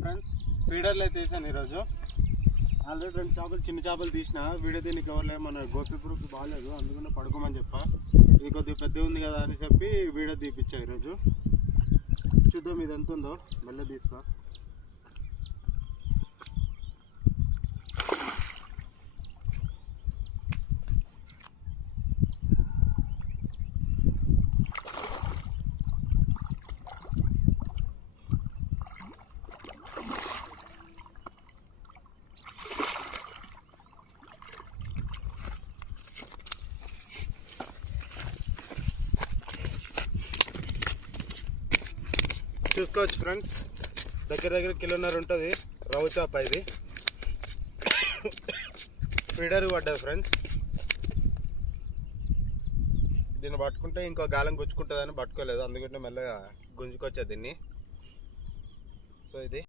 Friends ఫీడర్లు అయితే వేసాను ఈరోజు. ఆల్రెడీ 2 చేపలు చిన్న చేపలు తీసిన. వీడియో దీనికి ఎవరు మన గోపి ప్రూఫ్ బాగాలేదు, అందుకనే పడుకోమని చెప్పా. ఇది కొద్దిగా పెద్ద ఉంది కదా అని చెప్పి వీడియో తీపిచ్చా ఈరోజు. చూద్దాం ఇది ఎంత ఉందో, మళ్ళీ తీస్తా. చూసుకోవచ్చు ఫ్రెండ్స్, దగ్గర 1.5 కిలోన్నర ఉంటుంది. రవ్వ చేప ఇది. ఫీడర్ పడ్డది ఫ్రెండ్స్. దీన్ని పట్టుకుంటే ఇంకో గాలం గుచ్చుకుంటుందని పట్టుకోలేదు, అందుకనే మెల్లగా గుంజుకొచ్చా దీన్ని. సో ఇది